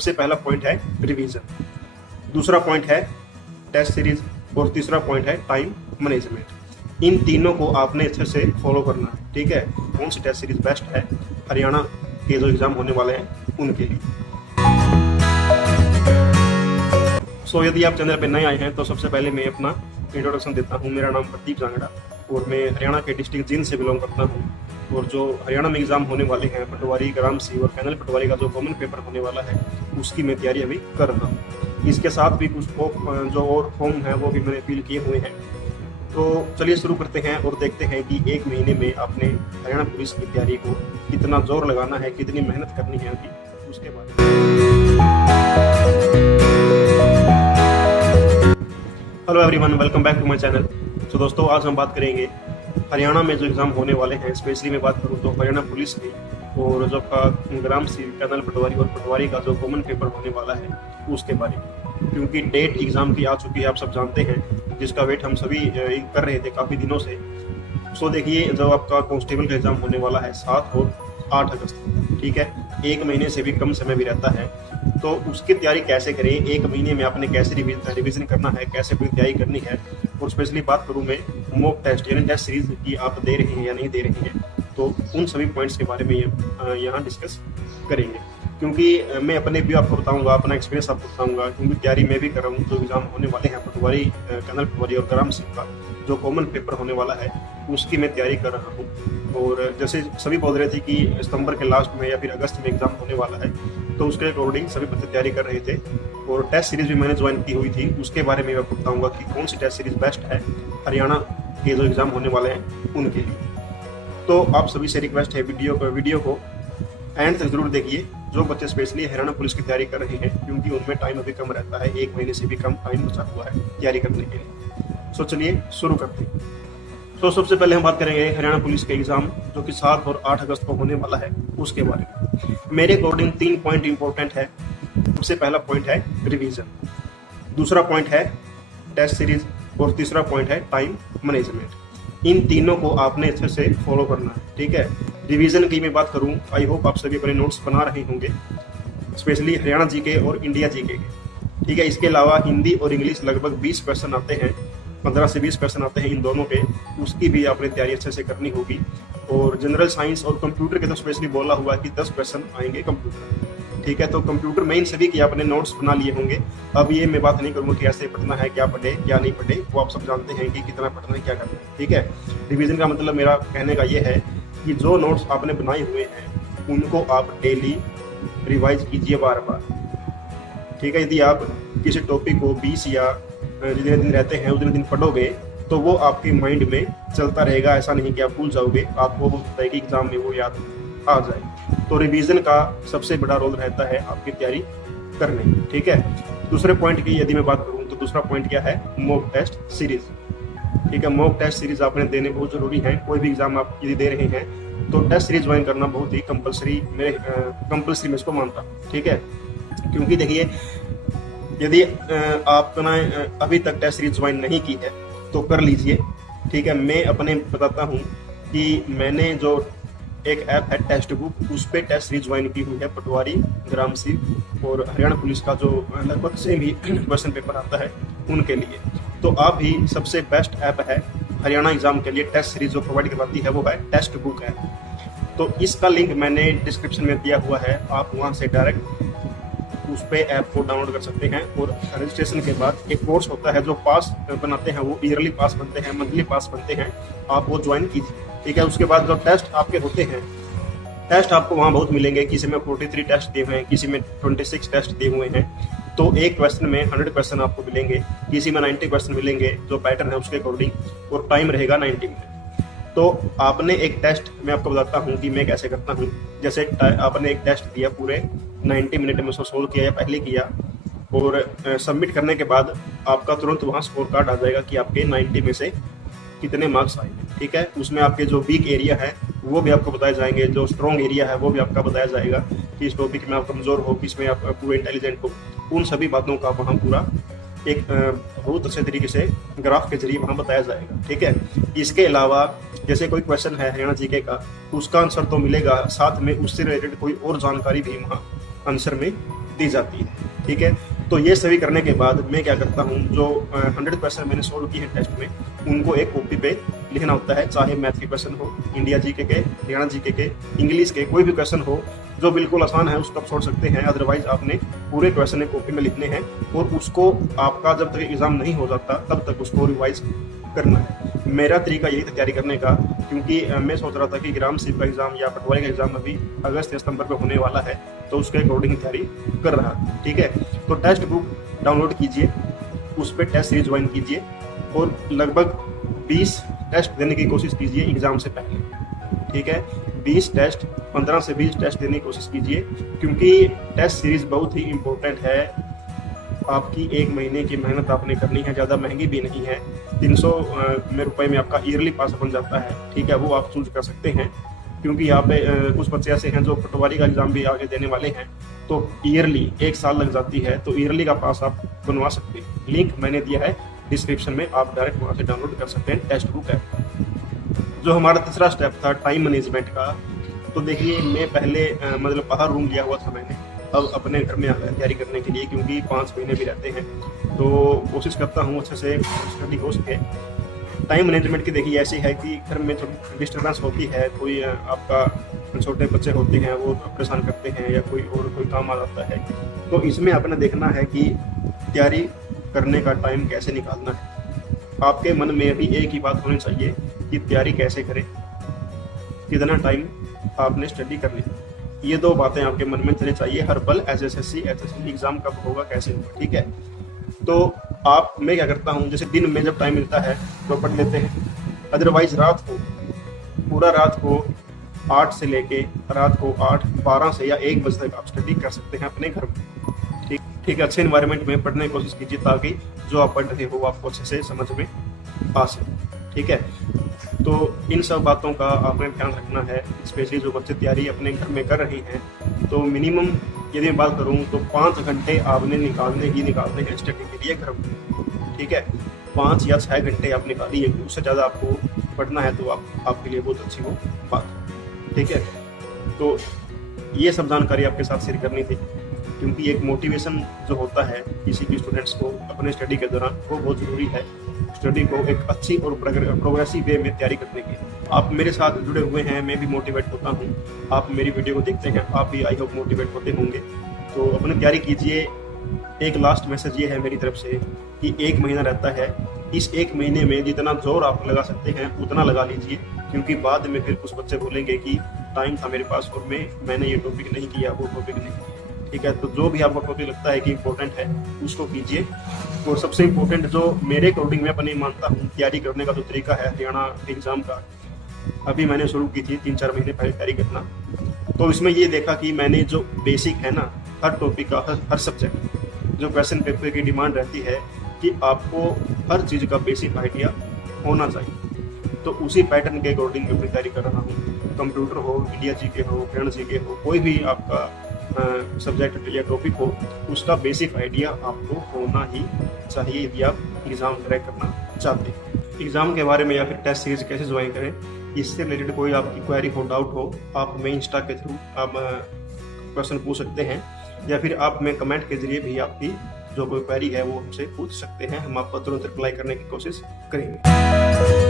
सबसे पहला पॉइंट है रिवीजन, दूसरा पॉइंट है टेस्ट सीरीज और तीसरा पॉइंट है टाइम मैनेजमेंट। इन तीनों को आपने अच्छे से फॉलो करना है, ठीक है। कौन सी टेस्ट सीरीज बेस्ट है हरियाणा के जो एग्जाम होने वाले हैं उनके लिए। यदि आप चैनल पर नए आए हैं तो सबसे पहले मैं अपना इंट्रोडक्शन देता हूँ। मेरा नाम प्रदीप जांगड़ा और मैं हरियाणा के डिस्ट्रिक्ट जींद से बिलोंग करता हूँ। और जो हरियाणा में एग्जाम होने वाले हैं पटवारी, ग्रामसी और कैनल पटवारी का जो कॉमन पेपर होने वाला है उसकी मैं तैयारी अभी कर रहा हूँ। इसके साथ भी कुछ जो और फॉर्म है वो भी मैंने फिल किए हुए हैं। तो चलिए शुरू करते हैं और देखते हैं कि एक महीने में आपने हरियाणा पुलिस की तैयारी को कितना जोर लगाना है, कितनी मेहनत करनी है अभी उसके बारे में। Hello everyone, welcome back to my channel. तो दोस्तों आज हम बात करेंगे हरियाणा में जो एग्ज़ाम होने वाले हैं। स्पेशली मैं बात करूं तो हरियाणा पुलिस की और जो ग्रामसी, कैनल पटवारी और पटवारी का जो कॉमन पेपर होने वाला है उसके बारे में। क्योंकि डेट एग्ज़ाम की आ चुकी है, आप सब जानते हैं, जिसका वेट हम सभी कर रहे थे काफ़ी दिनों से। देखिए, जब आपका कांस्टेबल का एग्ज़ाम होने वाला है 7 और 8 अगस्त, ठीक है, एक महीने से भी कम समय भी रहता है। तो उसकी तैयारी कैसे करें, एक महीने में आपने कैसे रिवीजन करना है, कैसे अपनी तैयारी करनी है। और स्पेशली बात करूं मैं मॉक टेस्ट यानी टेस्ट सीरीज की आप दे रहे हैं या नहीं दे रहे हैं, तो उन सभी पॉइंट्स के बारे में यहाँ डिस्कस करेंगे। क्योंकि मैं अपने भी आपको बताऊंगा, अपना एक्सपीरियंस आपको बताऊंगा, क्योंकि तैयारी मैं भी कर रहा हूँ। जो एग्जाम होने वाले हैं पटवारी, कैनल पटवारी और ग्रामसी का जो कॉमन पेपर होने वाला है उसकी मैं तैयारी कर रहा हूँ। और जैसे सभी बोल रहे थे कि सितंबर के लास्ट में या फिर अगस्त में एग्जाम होने वाला है, तो उसके अकॉर्डिंग सभी बच्चे तैयारी कर रहे थे। और टेस्ट सीरीज भी मैंने ज्वाइन की हुई थी, उसके बारे में मैं आपको बताऊंगा कि कौन सी टेस्ट सीरीज बेस्ट है हरियाणा के जो एग्जाम होने वाले हैं उनके लिए। तो आप सभी से रिक्वेस्ट है वीडियो को एंड तक जरूर देखिए, जो बच्चे स्पेशली हरियाणा पुलिस की तैयारी कर रहे हैं, क्योंकि उनमें टाइम अभी कम रहता है, एक महीने से भी कम टाइम बचा हुआ है तैयारी करने के लिए। चलिए शुरू करते हैं। सबसे पहले हम बात करेंगे हरियाणा पुलिस के एग्जाम जो कि 7 और 8 अगस्त को होने वाला है उसके बारे में। मेरे अकॉर्डिंग 3 पॉइंट इंपॉर्टेंट है। सबसे पहला पॉइंट है रिवीजन, दूसरा पॉइंट है टेस्ट सीरीज और तीसरा पॉइंट है टाइम मैनेजमेंट। इन तीनों को आपने अच्छे से फॉलो करना है, ठीक है। रिवीजन की मैं बात करूं, आई होप आप सभी अपने नोट्स बना रहे होंगे, स्पेशली हरियाणा जीके और इंडिया जीके के, ठीक है। इसके अलावा हिंदी और इंग्लिश लगभग 20 क्वेश्चन आते हैं, 15 से 20 क्वेश्चन आते हैं इन दोनों के, उसकी भी आपने तैयारी अच्छे से करनी होगी। और जनरल साइंस और कंप्यूटर के तो स्पेशली बोला हुआ है कि 10 क्वेश्चन आएंगे कंप्यूटर, ठीक है। तो कंप्यूटर में इन सभी की आपने नोट्स बना लिए होंगे। अब ये मैं बात नहीं करूँगा कि ऐसे पढ़ना है, क्या पढ़े क्या नहीं पढ़े, वो आप सब जानते हैं कि कितना पढ़ना है, क्या करना है, ठीक है। रिवीजन का मतलब मेरा कहने का ये है कि जो नोट्स आपने बनाए हुए हैं उनको आप डेली रिवाइज कीजिए बार बार, ठीक है। यदि आप किसी टॉपिक को 20 या जितने दिन रहते हैं उतने दिन पढ़ोगे तो वो आपके माइंड में चलता रहेगा। ऐसा नहीं कि आप भूल जाओगे, आपको हो सकता है कि एग्जाम में वो याद आ जाए। तो रिवीजन का सबसे बड़ा रोल रहता है आपकी तैयारी करने में, ठीक है। दूसरे पॉइंट की यदि मैं बात करूं तो दूसरा पॉइंट क्या है, मॉक टेस्ट सीरीज, ठीक है। मॉक टेस्ट सीरीज आपने देने बहुत जरूरी है। कोई भी एग्जाम आप यदि दे रहे हैं तो टेस्ट सीरीज ज्वाइन करना बहुत ही कंपलसरी मैं इसको मानता हूँ, ठीक है। क्योंकि देखिए, यदि आपने अभी तक टेस्ट सीरीज ज्वाइन नहीं की है तो कर लीजिए, ठीक है। मैं अपने बताता हूँ कि मैंने जो एक ऐप है टेस्ट बुक, उस पर टेस्ट सीरीज ज्वाइन की हुई है पटवारी, ग्रामसी और हरियाणा पुलिस का जो लगभग सेम ही क्वेश्चन पेपर आता है उनके लिए। तो आप भी सबसे बेस्ट ऐप है हरियाणा एग्जाम के लिए टेस्ट सीरीज जो प्रोवाइड करवाती है वो है टेस्ट बुक है। तो इसका लिंक मैंने डिस्क्रिप्शन में दिया हुआ है, आप वहाँ से डायरेक्ट उस पे ऐप को डाउनलोड कर सकते हैं। और रजिस्ट्रेशन के बाद एक कोर्स होता है जो पास बनाते हैं, वो ईयरली पास बनते हैं, मंथली पास बनते हैं, आप वो ज्वाइन कीजिए, ठीक है। उसके बाद जो टेस्ट आपके होते हैं, टेस्ट आपको वहाँ बहुत मिलेंगे। किसी में 43 टेस्ट दिए हुए हैं, किसी में 26 टेस्ट दिए हुए हैं। तो एक क्वेश्चन में 100 क्वेश्चन आपको मिलेंगे, किसी में 90 क्वेश्चन मिलेंगे जो पैटर्न है उसके अकॉर्डिंग, और टाइम रहेगा 90 मिनट। तो आपने एक टेस्ट, मैं आपको बताता हूँ कि मैं कैसे करता हूँ। जैसे आपने एक टेस्ट दिया, पूरे 90 मिनट में उसको सोल्व किया या पहले किया, और सबमिट करने के बाद आपका तुरंत वहाँ स्कोर कार्ड आ जाएगा कि आपके 90 में से कितने मार्क्स आए, ठीक है। उसमें आपके जो वीक एरिया है वो भी आपको बताए जाएंगे, जो स्ट्रॉन्ग एरिया है वो भी आपका बताया जाएगा कि इस टॉपिक में आप कमज़ोर हो, किसमें आप पूरे इंटेलिजेंट हो। उन सभी बातों का वहाँ पूरा एक बहुत अच्छे तरीके से ग्राफ के जरिए वहाँ बताया जाएगा, ठीक है। इसके अलावा जैसे कोई क्वेश्चन है हरियाणा जीके का, उसका आंसर तो मिलेगा, साथ में उससे रिलेटेड कोई और जानकारी भी वहाँ आंसर में दी जाती है। ठीक है, तो ये सभी करने के बाद मैं क्या करता हूँ, जो 100 क्वेश्चन मैंने सोल्व किए हैं टेस्ट में, उनको एक कॉपी पे लिखना होता है। चाहे मैथ के क्वेश्चन हो, इंडिया जीके के, हरियाणा जीके के, इंग्लिश के, कोई भी क्वेश्चन हो जो बिल्कुल आसान है उसको आप छोड़ सकते हैं। अदरवाइज आपने पूरे क्वेश्चन एक कॉपी में लिखने हैं और उसको आपका जब तक एग्जाम नहीं हो जाता तब तक उसको रिवाइज करना है। मेरा तरीका यही था तैयारी करने का, क्योंकि मैं सोच रहा था कि ग्राम सेवक का एग्जाम या पटवारी का एग्जाम अभी अगस्त या सितंबर में होने वाला है, तो उसके अकॉर्डिंग तैयारी कर रहा था। ठीक है, तो टेक्स्ट बुक डाउनलोड कीजिए, उस पर टेस्ट सीरीज ज्वाइन कीजिए और लगभग 20 टेस्ट देने की कोशिश कीजिए एग्जाम से पहले। ठीक है, 20 टेस्ट, 15 से 20 टेस्ट देने की कोशिश कीजिए, क्योंकि टेस्ट सीरीज बहुत ही इम्पोर्टेंट है। आपकी 1 महीने की मेहनत आपने करनी है, ज़्यादा महंगी भी नहीं है। 300 रुपए में आपका ईयरली पास बन जाता है। ठीक है, वो आप चूज कर सकते हैं, क्योंकि यहाँ पे कुछ बच्चे ऐसे हैं जो पटवारी का एग्जाम भी आगे देने वाले हैं, तो ईयरली 1 साल लग जाती है, तो ईयरली का पास आप बनवा सकते हैं। लिंक मैंने दिया है डिस्क्रिप्शन में, आप डायरेक्ट वहाँ से डाउनलोड कर सकते हैं टेक्स्ट बुक ऐप। जो हमारा तीसरा स्टेप था टाइम मैनेजमेंट का, तो देखिए मैं पहले मतलब बाहर रूम लिया हुआ था मैंने, अब अपने घर में आ गया तैयारी करने के लिए, क्योंकि 5 महीने भी रहते हैं, तो कोशिश करता हूँ अच्छे से स्टडी हो सके। टाइम मैनेजमेंट की देखिए ऐसी है कि घर में थोड़ी डिस्टर्बेंस होती है, कोई आपका छोटे बच्चे होते हैं वो परेशान करते हैं, या कोई काम आ जाता है, तो इसमें अपने देखना है कि तैयारी करने का टाइम कैसे निकालना है। आपके मन में भी एक ही बात होनी चाहिए कि तैयारी कैसे करें, कितना टाइम आपने स्टडी करनी है। ये 2 बातें आपके मन में चलनी चाहिए हर पल। एसएससी एग्जाम कब होगा, कैसे होगा। ठीक है, तो मैं क्या करता हूँ, जैसे दिन में जब टाइम मिलता है तो पढ़ लेते हैं, अदरवाइज रात को, पूरा रात को 8 से लेके रात को 8, 12 से या 1 बजे तक आप स्टडी कर सकते हैं अपने घर में। ठीक है, अच्छे इन्वायरमेंट में पढ़ने की कोशिश कीजिए, ताकि जो आप पढ़ रहे हो आपको अच्छे से समझ में आ सके। ठीक है, तो इन सब बातों का आपने ध्यान रखना है, स्पेशली जो बच्चे तैयारी अपने घर में कर रहे हैं। तो मिनिमम यदि मैं बात करूं तो 5 घंटे आपने निकालने हैं स्टडी के लिए घर में। ठीक है, 5 या 6 घंटे आप निकालिए, उससे ज़्यादा आपको पढ़ना है तो आपके लिए बहुत अच्छी वो बात है। ठीक है, तो ये सब जानकारी आपके साथ शेयर करनी थी, क्योंकि एक मोटिवेशन जो होता है किसी भी स्टूडेंट्स को अपने स्टडी के दौरान, वो बहुत ज़रूरी है स्टडी को एक अच्छी और प्रोग्रेसिव वे में तैयारी करने की। आप मेरे साथ जुड़े हुए हैं, मैं भी मोटिवेट होता हूँ, आप मेरी वीडियो को देखते हैं, आप भी आई होप मोटिवेट होते होंगे। तो अपनी तैयारी कीजिए। एक लास्ट मैसेज ये है मेरी तरफ से कि 1 महीना रहता है, इस 1 महीने में जितना जोर आप लगा सकते हैं उतना लगा लीजिए, क्योंकि बाद में फिर कुछ बच्चे बोलेंगे कि टाइम था मेरे पास और मैंने ये टॉपिक नहीं किया, वो टॉपिक नहीं। ठीक है, तो जो भी आपको टॉपिक लगता है कि इम्पोर्टेंट है उसको कीजिए। और सबसे इम्पोर्टेंट जो मेरे अकॉर्डिंग मैं अपनी मानता हूँ तैयारी करने का जो तरीका है हरियाणा एग्जाम का, अभी मैंने शुरू की थी 3-4 महीने पहले तैयारी करना, तो इसमें ये देखा कि मैंने जो बेसिक है ना, हर टॉपिक का, हर सब्जेक्ट जो क्वेश्चन पेपर की डिमांड रहती है कि आपको हर चीज़ का बेसिक आइडिया होना चाहिए, तो उसी पैटर्न के अकॉर्डिंग मैं अपनी तैयारी कर रहा हूँ। कंप्यूटर हो, इंडिया जीके हो, हरियाणा जीके हो, कोई भी आपका सब्जेक्ट या टॉपिक हो, उसका बेसिक आइडिया आपको होना ही चाहिए यदि आप एग्ज़ाम क्रैक करना चाहते हैं। एग्ज़ाम के बारे में या फिर टेस्ट सीरीज कैसे ज्वाइन करें, इससे रिलेटेड कोई आपकी क्वेरी हो, डाउट हो, आप हमें इंस्टा के थ्रू आप क्वेश्चन पूछ सकते हैं, या फिर आप हमें कमेंट के जरिए भी आपकी जो कोई क्वेरी है वो हमसे पूछ सकते हैं। हम आपको तुरंत रिप्लाई करने की कोशिश करेंगे।